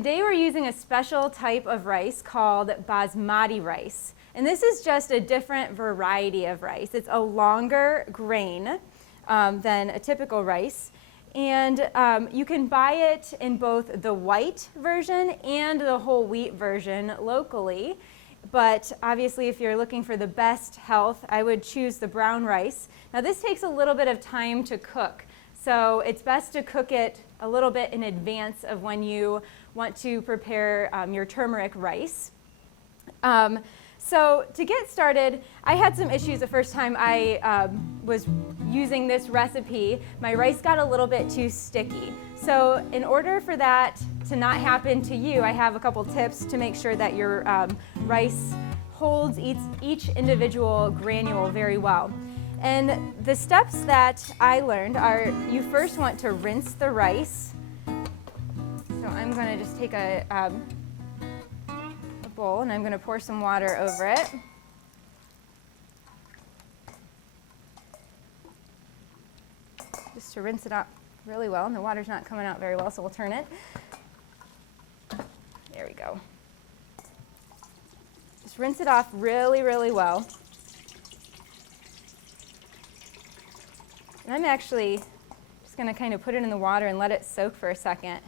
Today we're using a special type of rice called basmati rice. And this is just a different variety of rice. It's a longer grain than a typical rice. And you can buy it in both the white version and the whole wheat version locally. But obviously if you're looking for the best health, I would choose the brown rice. Now this takes a little bit of time to cook. So it's best to cook it a little bit in advance of when you want to prepare your turmeric rice. So to get started, I had some issues the first time I was using this recipe. My rice got a little bit too sticky. So in order for that to not happen to you, I have a couple tips to make sure that your rice holds each individual granule very well. And the steps that I learned are, you first want to rinse the rice. So I'm going to just take a bowl and I'm going to pour some water over it. Just to rinse it out really well, and the water's not coming out very well, so we'll turn it. There we go. Just rinse it off really, really well. And I'm actually just going to kind of put it in the water and let it soak for a second.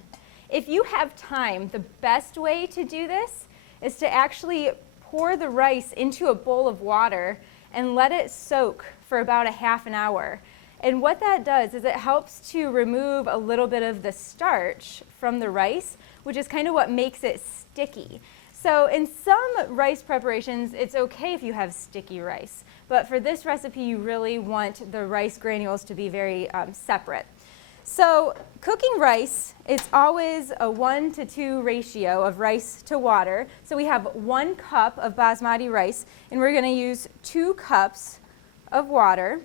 If you have time, the best way to do this is to actually pour the rice into a bowl of water and let it soak for about a half an hour. And what that does is it helps to remove a little bit of the starch from the rice, which is kind of what makes it sticky. So in some rice preparations, it's okay if you have sticky rice. But for this recipe, you really want the rice granules to be very separate. So cooking rice, it's always a 1-to-2 ratio of rice to water. So we have 1 cup of basmati rice, and we're going to use 2 cups of water.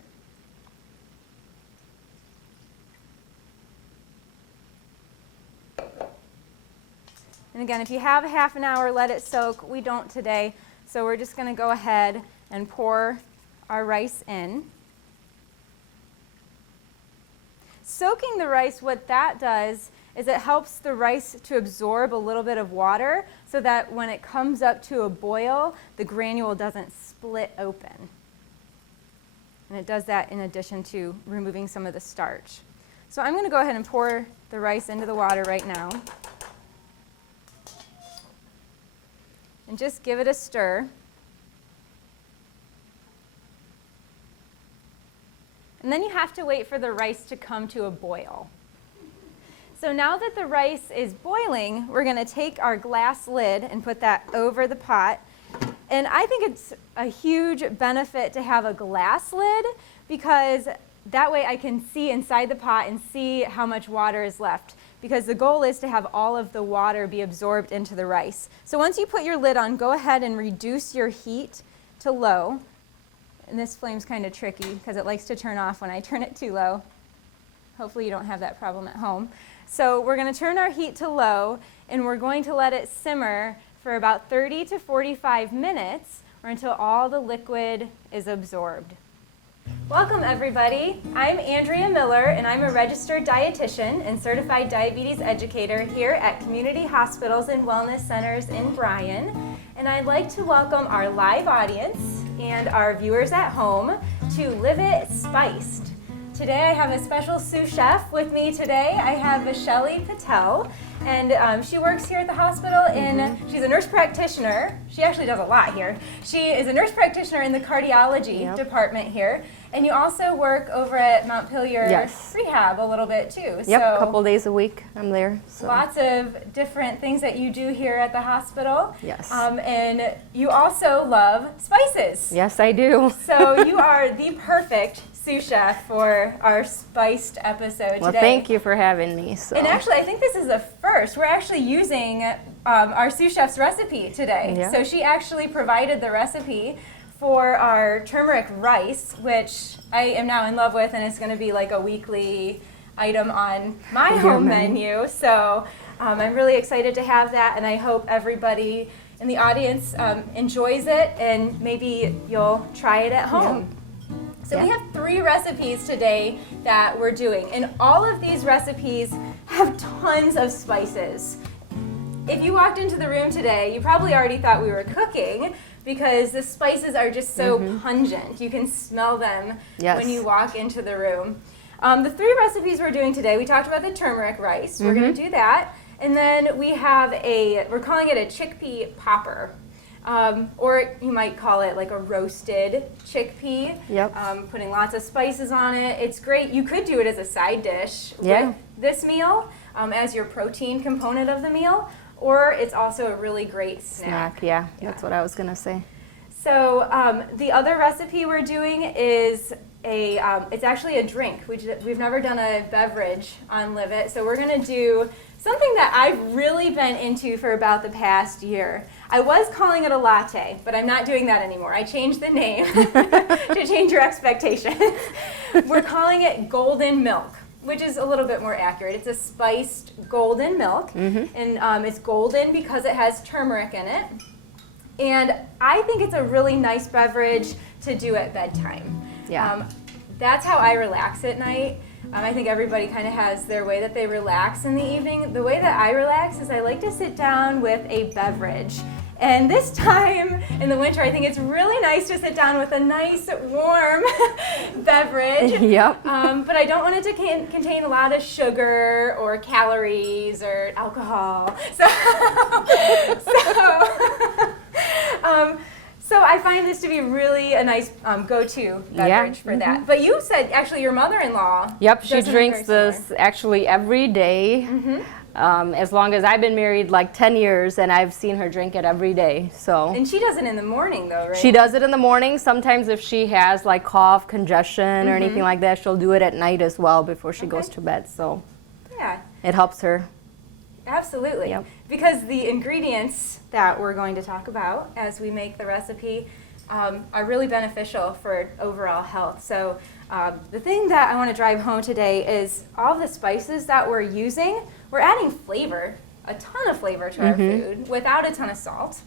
And again, if you have a half an hour, let it soak. We don't today, so we're just going to go ahead and pour our rice in. Soaking the rice, what that does is it helps the rice to absorb a little bit of water so that when it comes up to a boil, the granule doesn't split open. And it does that in addition to removing some of the starch. So I'm going to go ahead and pour the rice into the water right now. And just give it a stir. And then you have to wait for the rice to come to a boil. So now that the rice is boiling, we're going to take our glass lid and put that over the pot. And I think it's a huge benefit to have a glass lid because that way I can see inside the pot and see how much water is left. Because the goal is to have all of the water be absorbed into the rice. So once you put your lid on, go ahead and reduce your heat to low. And this flame's kind of tricky because it likes to turn off when I turn it too low. Hopefully you don't have that problem at home. So we're going to turn our heat to low, and we're going to let it simmer for about 30 to 45 minutes or until all the liquid is absorbed. Welcome everybody. I'm Andrea Miller, and I'm a registered dietitian and certified diabetes educator here at Community Hospitals and Wellness Centers in Bryan. And I'd like to welcome our live audience and our viewers at home to LiveIt Spiced. Today I have a special sous chef with me today. I have Shelly Patel, and she works here at the hospital, and she's a nurse practitioner. She actually does a lot here. She is a nurse practitioner in the cardiology department here, and you also work over at Montpelier Rehab a little bit too. Yep, a couple days a week I'm there. So. Lots of different things that you do here at the hospital. Yes. And you also love spices. Yes, I do. So you are the perfect sous chef for our spiced episode today. Well, thank you for having me. So. And actually, I think this is the first. We're actually using our sous chef's recipe today. Yeah. So she actually provided the recipe for our turmeric rice, which I am now in love with, and it's going to be like a weekly item on my home menu. So I'm really excited to have that, and I hope everybody in the audience enjoys it, and maybe you'll try it at home. So we have 3 recipes today that we're doing, and all of these recipes have tons of spices. if you walked into the room today, you probably already thought we were cooking because the spices are just so pungent. You can smell them when you walk into the room. The 3 recipes we're doing today, we talked about the turmeric rice. We're going to do that. And then we have we're calling it a chickpea popper. Or you might call it like a roasted chickpea. Yep. Putting lots of spices on it. It's great. You could do it as a side dish with this meal as your protein component of the meal. Or it's also a really great snack. Yeah, that's what I was going to say. So the other recipe we're doing is it's actually a drink. We've never done a beverage on LiveIt, so we're going to do something that I've really been into for about the past year. I was calling it a latte, but I'm not doing that anymore. I changed the name to change your expectations. We're calling it golden milk, which is a little bit more accurate. It's a spiced golden milk, and it's golden because it has turmeric in it. And I think it's a really nice beverage to do at bedtime. Yeah. That's how I relax at night. I think everybody kind of has their way that they relax in the evening. The way that I relax is I like to sit down with a beverage. And this time in the winter, I think it's really nice to sit down with a nice, warm beverage. Yep. But I don't want it to contain a lot of sugar or calories or alcohol. So I find this to be really a nice go-to beverage for that. But you said actually your mother-in-law. Yep, she does something drinks very this actually every day. As long as I've been married, like 10 years, and I've seen her drink it every day. So. And she does it in the morning, though, right? She does it in the morning. Sometimes if she has like cough, congestion, or anything like that, she'll do it at night as well before she goes to bed. So. Yeah. It helps her. Absolutely. Yep. Because the ingredients that we're going to talk about as we make the recipe are really beneficial for overall health. So the thing that I want to drive home today is all the spices that we're using, we're adding flavor, a ton of flavor to our food without a ton of salt.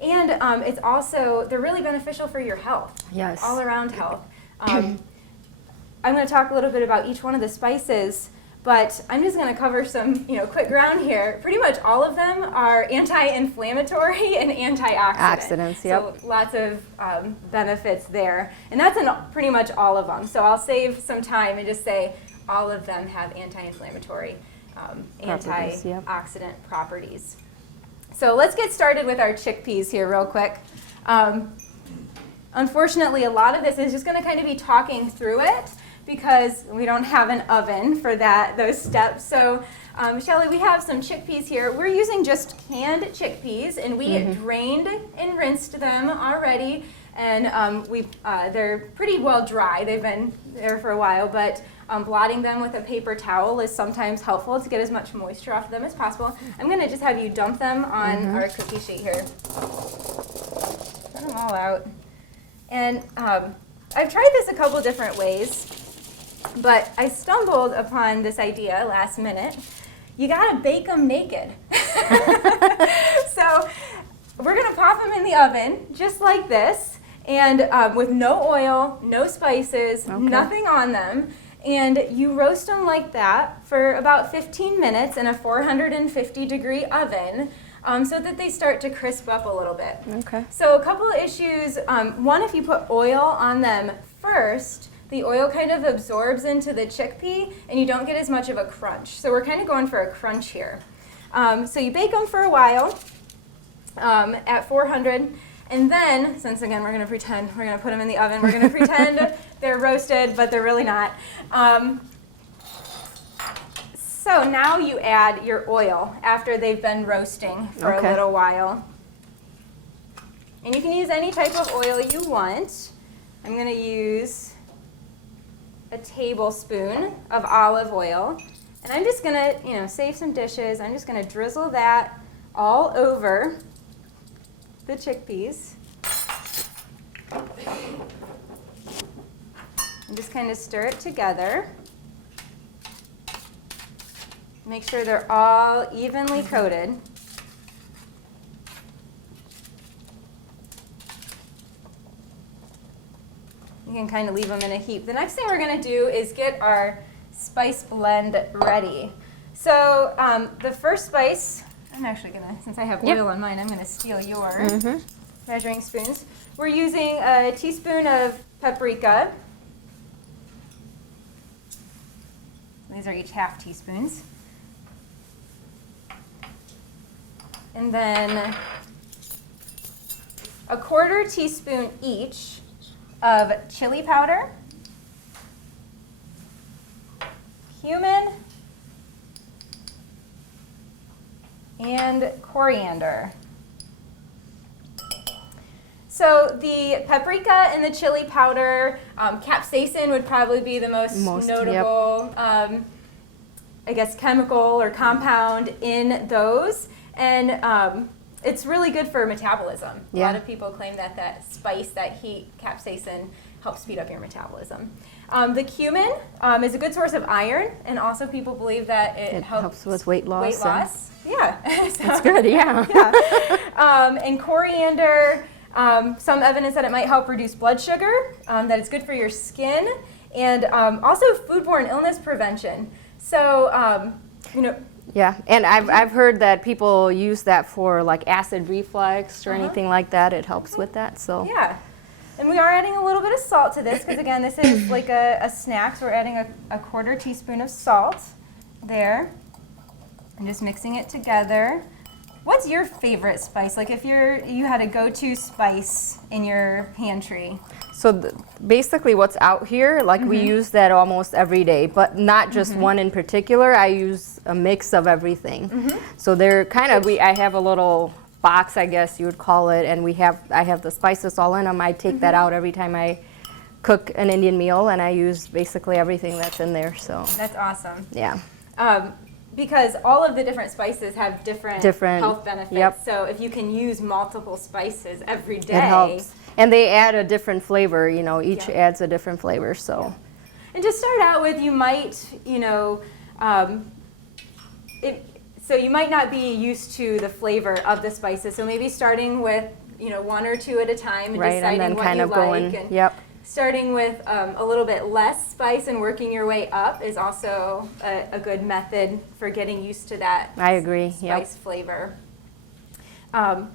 And it's also, they're really beneficial for your health. Yes. All around health. I'm going to talk a little bit about each one of the spices. But I'm just going to cover some, quick ground here. Pretty much all of them are anti-inflammatory and antioxidant. Yep. So lots of benefits there. And that's in pretty much all of them. So I'll save some time and just say all of them have anti-inflammatory, antioxidant properties. So let's get started with our chickpeas here real quick. Unfortunately, a lot of this is just going to kind of be talking through it, because we don't have an oven for those steps. So, Shelly, we have some chickpeas here. We're using just canned chickpeas, and we drained and rinsed them already. And they're pretty well dry. They've been there for a while, but blotting them with a paper towel is sometimes helpful to get as much moisture off of them as possible. I'm going to just have you dump them on our cookie sheet here. Put them all out. And I've tried this a couple different ways. But I stumbled upon this idea last minute. You gotta bake them naked. So we're gonna pop them in the oven just like this, and with no oil, no spices, nothing on them. And you roast them like that for about 15 minutes in a 450-degree oven. So that they start to crisp up a little bit. Okay. So a couple of issues. One, if you put oil on them first, the oil kind of absorbs into the chickpea and you don't get as much of a crunch. So we're kind of going for a crunch here. So you bake them for a while at 400. And then, since again we're going to pretend, we're going to put them in the oven, we're going to pretend they're roasted, but they're really not. So now you add your oil after they've been roasting for a little while. And you can use any type of oil you want. I'm going to use a tablespoon of olive oil. And I'm just going to, save some dishes. I'm just going to drizzle that all over the chickpeas. And just kind of stir it together. Make sure they're all evenly coated. You can kind of leave them in a heap. The next thing we're going to do is get our spice blend ready. So the first spice I'm actually gonna, since I have Yep. oil on mine, I'm gonna steal your measuring spoons. We're using a teaspoon of paprika. These are each half teaspoons. And then a 1/4 teaspoon each of chili powder, cumin, and coriander. So the paprika and the chili powder, capsaicin would probably be the most notable, I guess, chemical or compound in those. And it's really good for metabolism. A lot of people claim that that spice, that heat, capsaicin, helps speed up your metabolism. The cumin is a good source of iron, and also people believe that it helps with weight loss. Yeah. That's good, yeah. And coriander, some evidence that it might help reduce blood sugar, that it's good for your skin, and also foodborne illness prevention. So, you know. Yeah, and I've heard that people use that for like acid reflux or anything like that. It helps with that, so. Yeah. And we are adding a little bit of salt to this because, again, this is like a snack, so we're adding a 1/4 teaspoon of salt there. And just mixing it together. What's your favorite spice? Like if you had a go-to spice in your pantry? So basically what's out here, like we use that almost every day, but not just one in particular. I use a mix of everything. So they're kind of, I have a little box, I guess you would call it, and I have the spices all in them. I take that out every time I cook an Indian meal, and I use basically everything that's in there, so. That's awesome. Yeah. Because all of the different spices have different health benefits. Yep. So if you can use multiple spices every day. It helps. And they add a different flavor, you know, each adds a different flavor, so. And to start out with, you might, you know, so you might not be used to the flavor of the spices. So maybe starting with, you know, 1 or 2 at a time and deciding and then what kind you of like. going, And starting with a little bit less spice and working your way up is also a good method for getting used to that I agree. spice flavor. And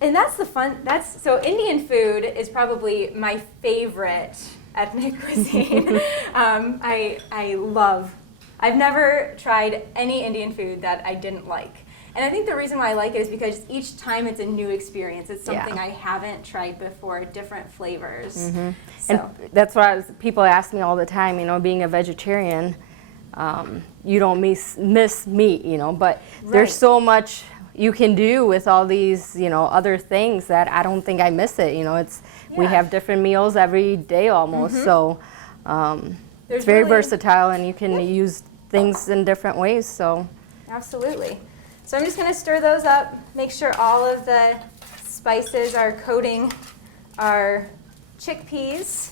that's the fun, so Indian food is probably my favorite ethnic cuisine. I've never tried any Indian food that I didn't like. And I think the reason why I like it is because each time it's a new experience. It's something I haven't tried before, different flavors. So. And that's what people ask me all the time, you know, being a vegetarian, you don't miss meat, you know, but there's so much you can do with all these, you know, other things that I don't think I miss it. You know, we have different meals every day almost, so it's very versatile, and you can use things in different ways. So absolutely. So I'm just going to stir those up, make sure all of the spices are coating our chickpeas.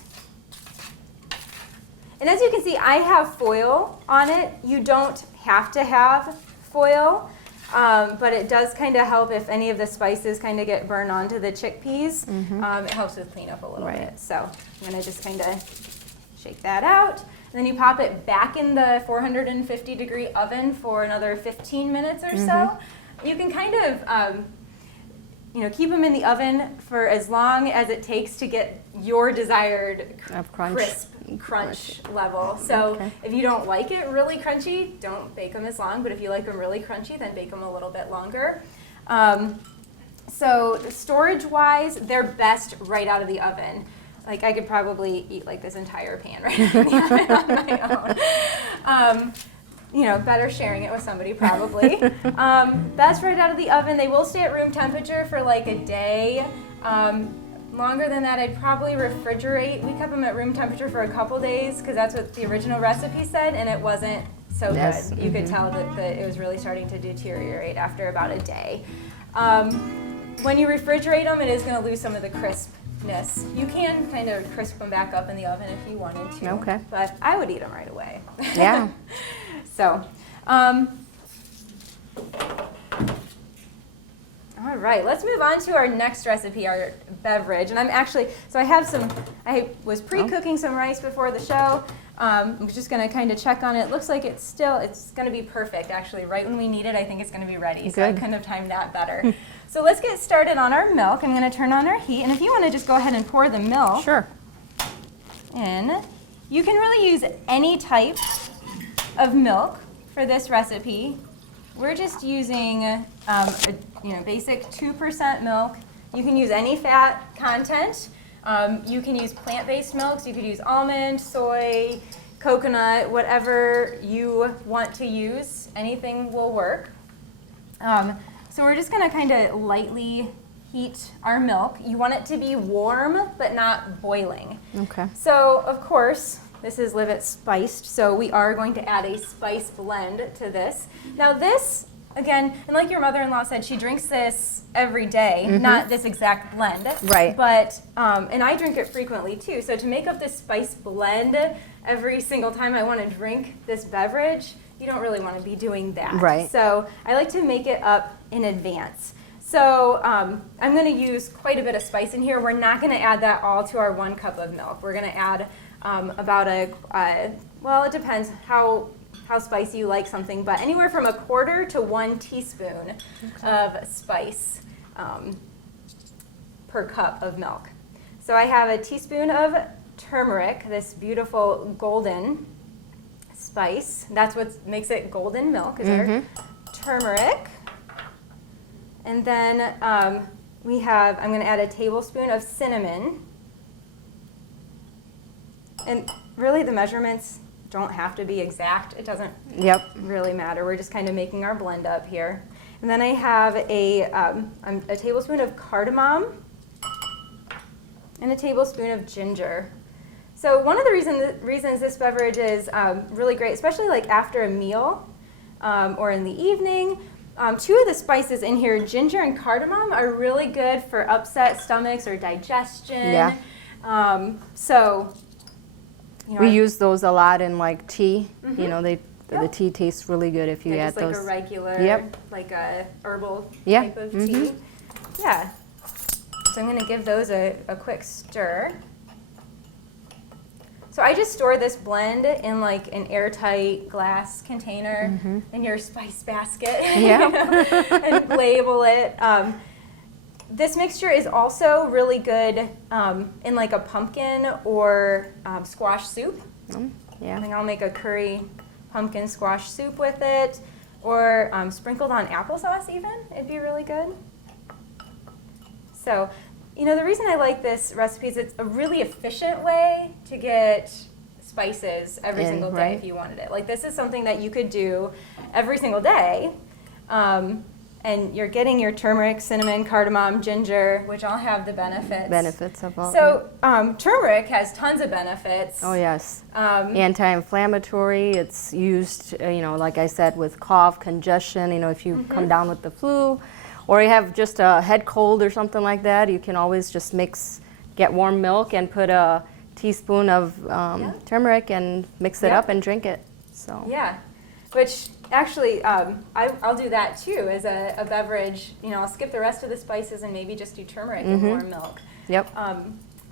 And as you can see, I have foil on it. You don't have to have foil. But it does kind of help if any of the spices kind of get burned onto the chickpeas. It helps with cleanup a little bit. So I'm going to just kind of shake that out. And then you pop it back in the 450-degree oven for another 15 minutes or so. You can kind of you know, keep them in the oven for as long as it takes to get your desired crisp crunch level. So if you don't like it really crunchy, don't bake them as long. But if you like them really crunchy, then bake them a little bit longer. So storage-wise, they're best right out of the oven. Like I could probably eat like this entire pan right out of the oven on my own. You know, better sharing it with somebody probably. Best right out of the oven. They will stay at room temperature for like a day. Longer than that, I'd probably refrigerate. We kept them at room temperature for a couple days because that's what the original recipe said, and it wasn't so good. You could tell that it was really starting to deteriorate after about a day. When you refrigerate them, it is going to lose some of the crispness. You can kind of crisp them back up in the oven if you wanted to. But I would eat them right away. Yeah. So, all right, let's move on to our next recipe, our beverage. And I'm actually, so I have some, I was pre-cooking some rice before the show. I'm just going to kind of check on it. Looks like it's going to be perfect, actually. Right when we need it, I think it's going to be ready. Good. So I couldn't have timed that better. So let's get started on our milk. I'm going to turn on our heat. And if you want to just go ahead and pour the milk Sure. in, you can really use any type of milk for this recipe. We're just using basic 2% milk. You can use any fat content. You can use plant-based milks. You could use almond, soy, coconut, whatever you want to use. Anything will work. So we're just going to kind of lightly heat our milk. You want it to be warm, but not boiling. Okay. So, of course, this is LiveIt spiced, so we are going to add a spice blend to this. Now this, again, and like your mother-in-law said, she drinks this every day, not this exact blend. Right. But, and I drink it frequently too, so to make up this spice blend every single time I want to drink this beverage, you don't really want to be doing that. Right. So I like to make it up in advance. So I'm going to use quite a bit of spice in here. We're not going to add that all to our 1 cup of milk. We're going to add about well, it depends how spicy you like something, but anywhere from 1/4 to 1 teaspoon of spice per cup of milk. So I have a teaspoon of turmeric, this beautiful golden spice. That's what makes it golden milk, is our turmeric. And then I'm going to add a tablespoon of cinnamon. And really the measurements don't have to be exact. It doesn't really matter. We're just kind of making our blend up here. And then I have a tablespoon of cardamom and a tablespoon of ginger. So one of the reasons this beverage is really great, especially like after a meal or in the evening, 2 of the spices in here, ginger and cardamom, are really good for upset stomachs or digestion. Yeah. You know, We use those a lot in like tea. You know, the tea tastes really good if you add just like those. a regular, like a herbal type of tea. Yeah. So I'm going to give those a quick stir. So I just store this blend in like an airtight glass container in your spice basket and label it. This mixture is also really good in like a pumpkin or squash soup. I think I'll make a curry pumpkin squash soup with it, or sprinkled on applesauce even. It'd be really good. So, you know, the reason I like this recipe is it's a really efficient way to get spices every single day if you wanted it. Like this is something that you could do every single day. And you're getting your turmeric, cinnamon, cardamom, ginger, which all have the benefits. Of all. So turmeric has tons of benefits. Oh yes. Anti-inflammatory. It's used, like I said, with cough, congestion. If you come down with the flu, or you have just a head cold or something like that, you can always just get warm milk and put a teaspoon of turmeric and mix it up and drink it. So. Yeah. Which actually, I'll do that too as a beverage. I'll skip the rest of the spices and maybe just do turmeric and warm milk. Yep.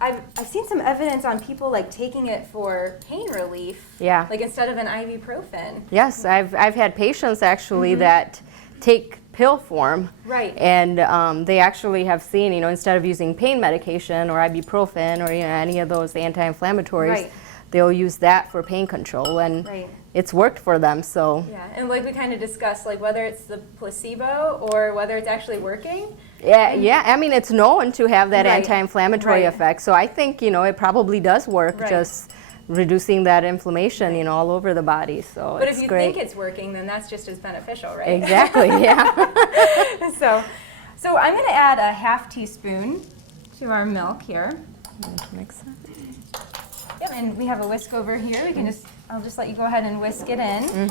I've seen some evidence on people like taking it for pain relief. Yeah. Like instead of an ibuprofen. Yes, I've had patients actually that take pill form. Right. And they actually have seen, instead of using pain medication or ibuprofen or any of those anti-inflammatories, they'll use that for pain control, and it's worked for them. So yeah, and like we kind of discussed, like whether it's the placebo or whether it's actually working. Yeah. I mean, it's known to have that anti-inflammatory effect. So I think it probably does work, just reducing that inflammation, all over the body. So but it's if you great. think it's working, then that's just as beneficial, right? Exactly. Yeah. So I'm going to add a ½ teaspoon to our milk here. Mix that. Yep, and we have a whisk over here. We can I'll just let you go ahead and whisk it in.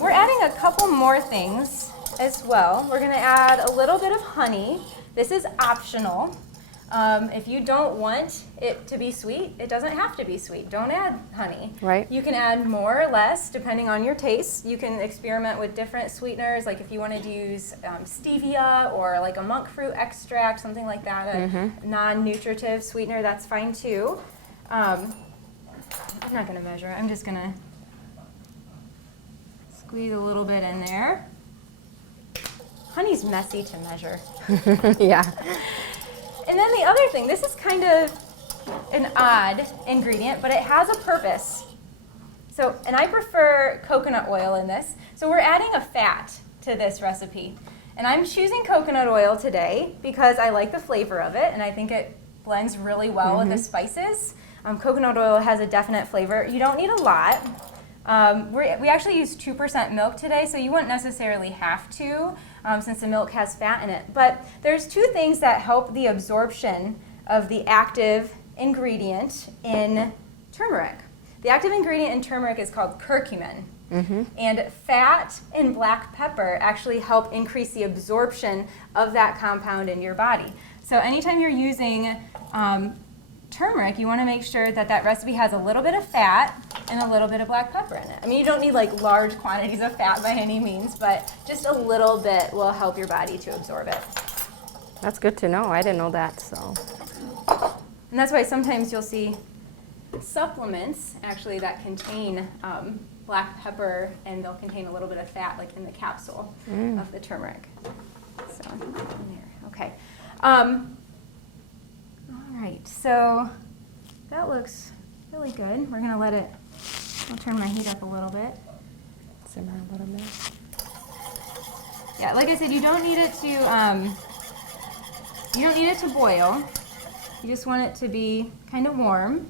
We're adding a couple more things as well. We're going to add a little bit of honey. This is optional. If you don't want it to be sweet, it doesn't have to be sweet. Don't add honey. Right. You can add more or less depending on your taste. You can experiment with different sweeteners, like if you wanted to use stevia or like a monk fruit extract, something like that, a non-nutritive sweetener, that's fine too. I'm not gonna measure it, I'm just gonna squeeze a little bit in there. Honey's messy to measure. Yeah. And then the other thing, this is kind of an odd ingredient, but it has a purpose. So, and I prefer coconut oil in this. So we're adding a fat to this recipe. And I'm choosing coconut oil today because I like the flavor of it, and I think it blends really well with the spices. Coconut oil has a definite flavor. You don't need a lot. We actually use 2% milk today, so you wouldn't necessarily have to since the milk has fat in it. But there's two things that help the absorption of the active ingredient in turmeric. The active ingredient in turmeric is called curcumin. And fat and black pepper actually help increase the absorption of that compound in your body. So anytime you're using turmeric, you want to make sure that that recipe has a little bit of fat and a little bit of black pepper in it. I mean, you don't need like large quantities of fat by any means, but just a little bit will help your body to absorb it. That's good to know. I didn't know that, so. And that's why sometimes you'll see supplements actually that contain black pepper, and they'll contain a little bit of fat, like in the capsule of the turmeric. So, in there. Okay. All right. So that looks really good. We're gonna let it. I'll turn my heat up a little bit. Simmer a little bit. Yeah, like I said, you don't need it to. You don't need it to boil. You just want it to be kind of warm.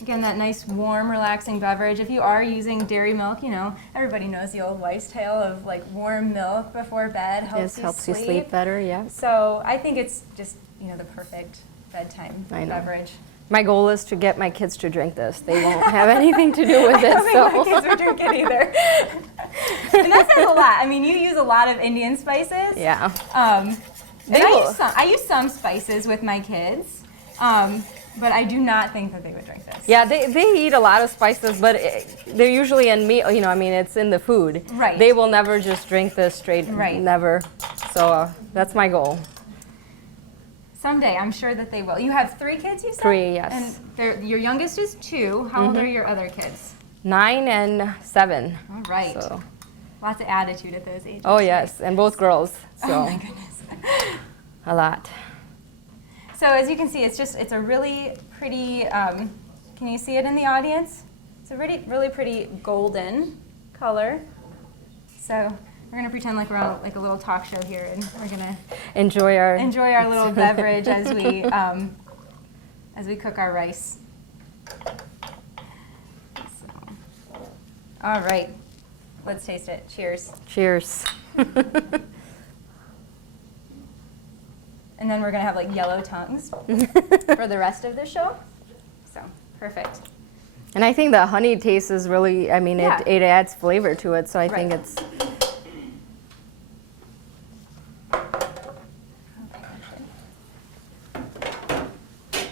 Again, that nice, warm, relaxing beverage. If you are using dairy milk, you know, everybody knows the old wives' tale of like warm milk before bed helps you sleep better, yeah. So I think it's just, you know, the perfect bedtime beverage. My goal is to get my kids to drink this. They won't have anything to do with it. I don't think my kids would drink it either. And that says a lot. I mean, you use a lot of Indian spices. Yeah. I use some spices with my kids. But I do not think that they would drink this. Yeah, they eat a lot of spices, but they're usually in meat, you know, I mean, it's in the food. Right. They will never just drink this straight, right. Never. So that's my goal. Someday, I'm sure that they will. You have 3 kids, you said? 3, yes. And your youngest is 2. How old are your other kids? 9 and 7. All right. So. Lots of attitude at those ages. Oh, yes, and both girls. So. Oh, my goodness. A lot. So as you can see, it's a really pretty, can you see it in the audience? It's a really pretty golden color. So we're gonna pretend like we're on like a little talk show here, and we're gonna enjoy our little beverage as we cook our rice. So, all right, let's taste it. Cheers. Cheers. And then we're gonna have like yellow tongues for the rest of the show. So, perfect. And I think the honey taste is really, I mean, Yeah. it adds flavor to it, so I think it's...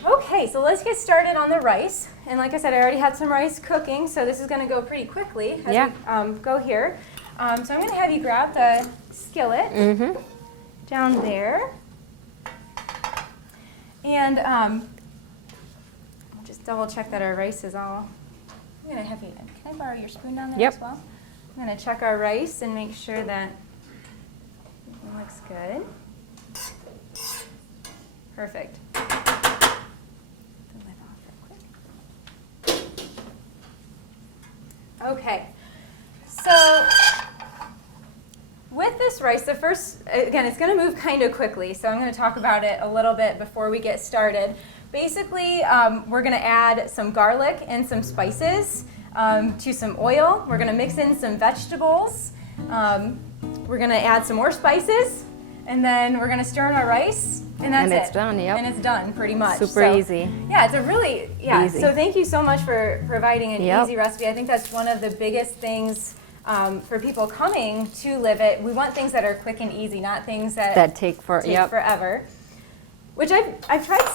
Okay, so let's get started on the rice. And like I said, I already had some rice cooking, so this is gonna go pretty quickly as we go here. So I'm gonna have you grab the skillet down there. And I'll just double check that our rice is all. I'm gonna have you. Can I borrow your spoon down there as well? I'm gonna check our rice and make sure that it looks good. Perfect. Put the lid off real quick. Okay. So with this rice, the first, again, it's going to move kind of quickly, so I'm going to talk about it a little bit before we get started. Basically, we're going to add some garlic and some spices to some oil. We're going to mix in some vegetables. We're going to add some more spices, and then we're going to stir in our rice, and that's it. And it's done, yep. And it's done, pretty much. Super easy. Yeah, it's a really, Easy. So thank you so much for providing an easy recipe. I think that's one of the biggest things for people coming to LiveIt. We want things that are quick and easy, not things that take forever. Which I've tried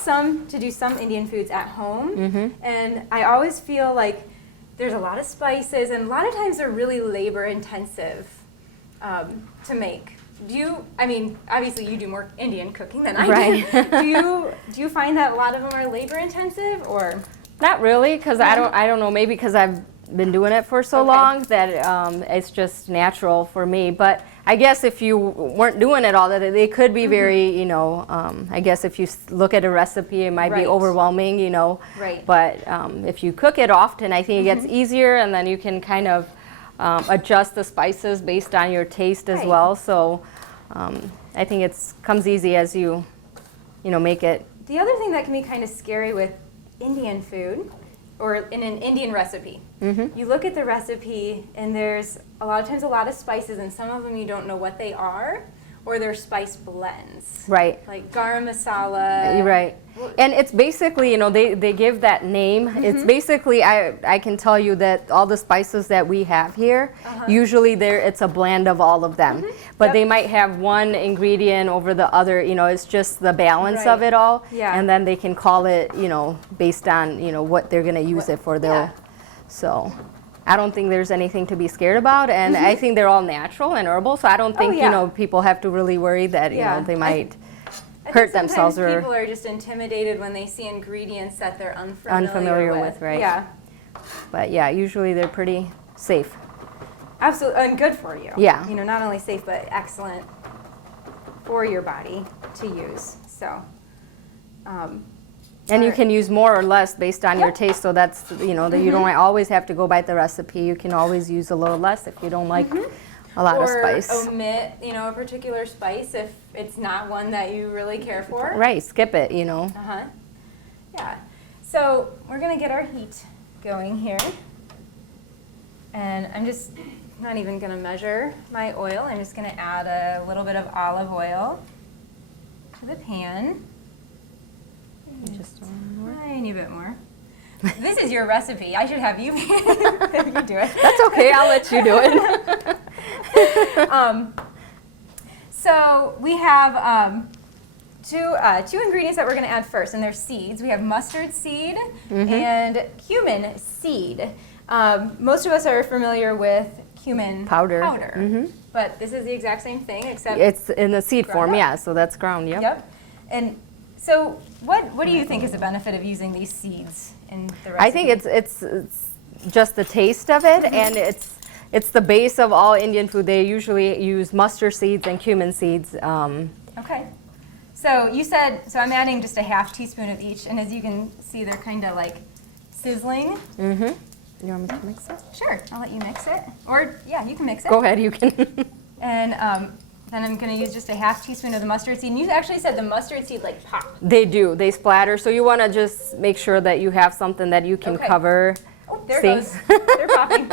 to do some Indian foods at home, and I always feel like there's a lot of spices, and a lot of times they're really labor intensive to make. I mean, obviously you do more Indian cooking than I do. Do you find that a lot of them are labor intensive, or? Not really, because I don't know, maybe because I've been doing it for so Okay. long that it's just natural for me. But I guess if you weren't doing it all, that they could be very, you know, I guess if you look at a recipe, it might be Right. overwhelming, you know. Right. But if you cook it often, I think it gets easier, and then you can kind of adjust the spices based on your taste as Right. well. So I think it's comes easy as you know, make it. The other thing that can be kind of scary with Indian food, or in an Indian recipe, you look at the recipe and there's a lot of times a lot of spices, and some of them you don't know what they are, or they're spice blends. Right. Like garam masala. You're right. And it's basically, you know, they give that name. It's basically, I can tell you that all the spices that we have here, usually it's a blend of all of them. But Yep. they might have one ingredient over the other, you know, it's just the balance of Right. it all. Yeah. And then they can call it, you know, based on, you know, what they're going to use it for. Yeah. So I don't think there's anything to be scared about. And I think they're all natural and herbal. So I don't think, yeah. you know, people have to really worry that, you Yeah. know, they might I hurt think themselves sometimes or people are just intimidated when they see ingredients that they're unfamiliar Unfamiliar with, right. Yeah, But yeah, usually they're pretty safe. absolutely, and good for you. Yeah. You know, not only safe, but excellent for your body to use. So, And you Alright. can use more or less based on your Yep. taste. So that's, you know, that you don't always have to go by the recipe. You can always use a little less if you don't like a lot of or spice. omit, you know, a particular spice if it's not one that you really care for. Right, skip it, you know. Uh-huh. Yeah. So we're going to get our heat going here. And I'm just not even going to measure my oil. I'm just going to add a little bit of olive oil to the pan. Just Tiny bit more. This is your recipe. I should have you you do it. That's okay, I'll let you do it. So we have two ingredients that we're going to add first, and they're seeds. We have mustard seed and cumin seed. Most of us are familiar with cumin Powder. but this is the exact same thing, except It's in the seed Ground form, up. yeah, so that's ground, yep. Yep. And so, what do you think is the benefit of using these seeds in the recipe? I think it's just the taste of it, and it's the base of all Indian food. They usually use mustard seeds and cumin seeds. Okay. So you said, so I'm adding just a half teaspoon of each, and as you can see, they're kind of like sizzling. You want me to mix it? Sure, I'll let you mix it. Or, yeah, you can mix it. Go ahead, you can. And then I'm going to use just a half teaspoon of the mustard seed. And you actually said the mustard seed like pop. They do, they splatter. So you want to just make sure that you have something that you can Okay. cover. Oh, there See? it goes. They're popping.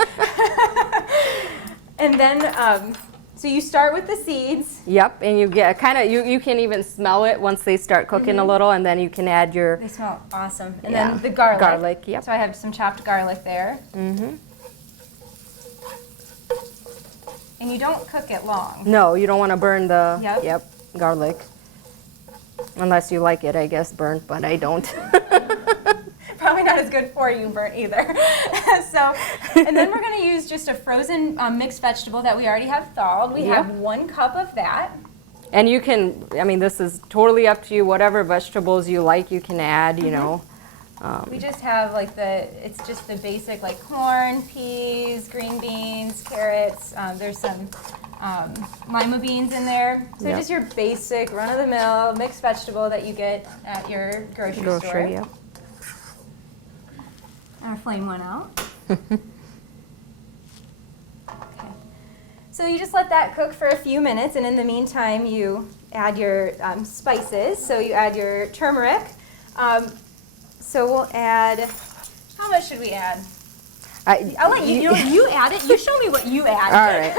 And then, so you start with the seeds. Yep, and you get kind of, you can even smell it once they start cooking a little, and then you can add your, They smell awesome. And Yeah. then the garlic. Garlic, yep. So I have some chopped garlic there. And you don't cook it long. no, you don't want to burn the, Yep. garlic. Unless you like it, I guess, burnt, but I don't. Probably not as good for you burnt either. So, and then we're going to use just a frozen mixed vegetable that we already have thawed. We have 1 cup of that. And you can, I mean, this is totally up to you. Whatever vegetables you like, you can add, you know. We just have like it's just the basic like corn, peas, green beans, carrots. There's some lima beans in there. So Yep. just your basic run-of-the-mill mixed vegetable that you get at your grocery store. Grocery, yep. Our flame went out. Okay. So you just let that cook for a few minutes, and in the meantime, you add your spices. So you add your turmeric. So we'll add, how much should we add? I'll let you, you add it. You show me what you add. All right.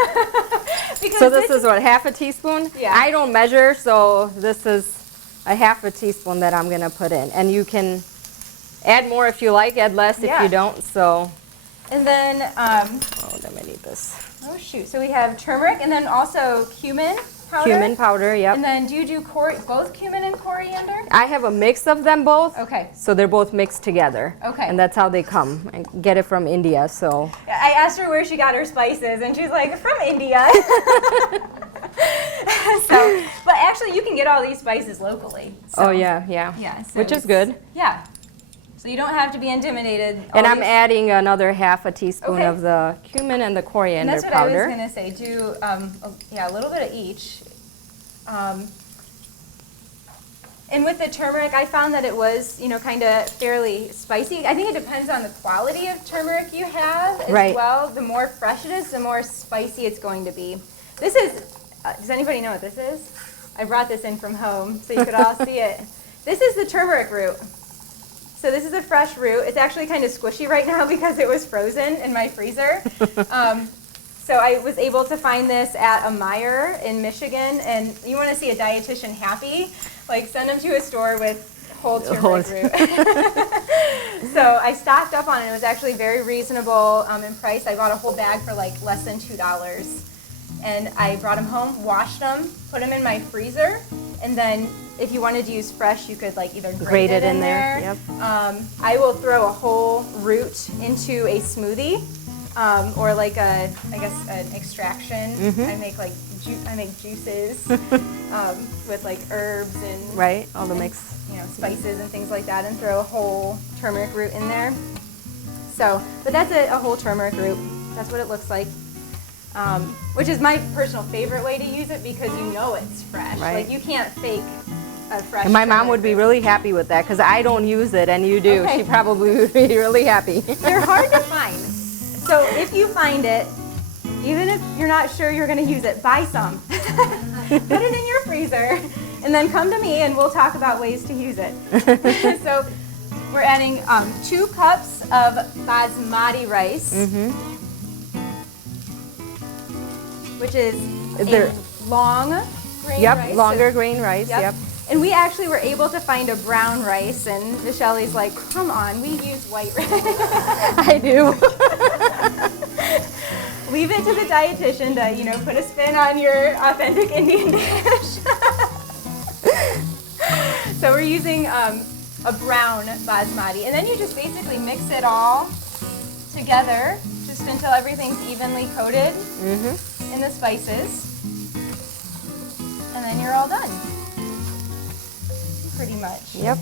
Because So this is what, half a teaspoon? Yeah. I don't measure, so this is a half a teaspoon that I'm going to put in. And you can add more if you like, add less if Yeah. you don't. So, And then, oh, then I need this. oh shoot, so we have turmeric and then also cumin powder. Cumin powder, yep. And then do you do both cumin and coriander? I have a mix of them both. Okay. So they're both mixed together. Okay. And that's how they come. I get it from India, so. I asked her where she got her spices, and she's like, from India. So, but actually, you can get all these spices locally. So, Oh, yeah, yeah. Yeah. So Which is it's- good. Yeah. So you don't have to be intimidated. And I'm adding another half a teaspoon Okay. of the cumin and the And coriander that's what powder. I was gonna say. Do a little bit of each. And with the turmeric, I found that it was, kind of fairly spicy. I think it depends on the quality of turmeric you have as Right. well. The more fresh it is, the more spicy it's going to be. This is, does anybody know what this is? I brought this in from home so you could all see it. This is the turmeric root. So this is a fresh root. It's actually kind of squishy right now because it was frozen in my freezer. So I was able to find this at a Meijer in Michigan, and you want to see a dietitian happy? Like, send them to a store with whole turmeric root. So I stocked up on it. It was actually very reasonable in price. I bought a whole bag for like less than $2. And I brought them home, washed them, put them in my freezer, and then if you wanted to use fresh, you could like either grate it in there. Yep. I will throw a whole root into a smoothie. Or like an extraction. I make like juices with like herbs and Right, all the mix. spices and things like that, and throw a whole turmeric root in there. So, but that's a whole turmeric root. That's what it looks like. Which is my personal favorite way to use it because it's fresh. Right. Like you can't fake a fresh. And my mom turmeric would be root. really happy with that because I don't use it and you do. Okay. She probably would be really happy. They're hard to find. So if you find it, even if you're not sure you're going to use it, buy some. Put it in your freezer, and then come to me and we'll talk about ways to use it. So we're adding 2 cups of basmati rice, which is there- a long grain Yep, rice. longer grain rice. Yep. Yep. And we actually were able to find a brown rice, and Michelle's like, come on, we use white rice. I do. Leave it to the dietitian to, put a spin on your authentic Indian dish. So we're using a brown basmati, and then you just basically mix it all together just until everything's evenly coated in the spices, and then you're all done. Pretty much. Yep.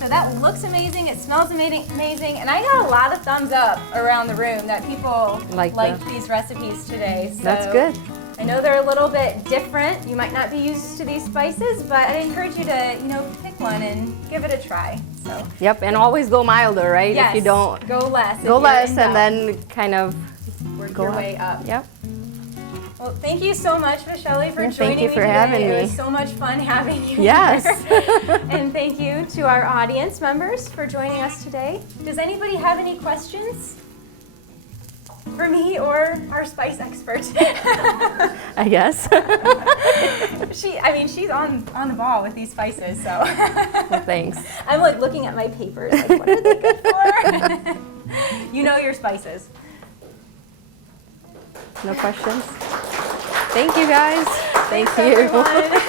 So that looks amazing, it smells amazing, and I got a lot of thumbs up around the room that people Like liked these recipes today. So That's good. I know they're a little bit different. You might not be used to these spices, but I encourage you to, pick one and give it a try. So Yep, and always go milder, right? yes, If you don't, go less. if go you're less in and doubt. then kind of work go your up. way up. Yep. Well, thank you so much, Michelle, for Yeah, joining thank you me for today. having It me. was so much fun having you Yes. here. And thank you to our audience members for joining us today. Does anybody have any questions for me or our spice expert? I guess. She's on the ball with these spices, so. Well, thanks. I'm like looking at my papers, like, what are they good for? You know your spices. No questions? Thank you, guys. Thank you. Everyone.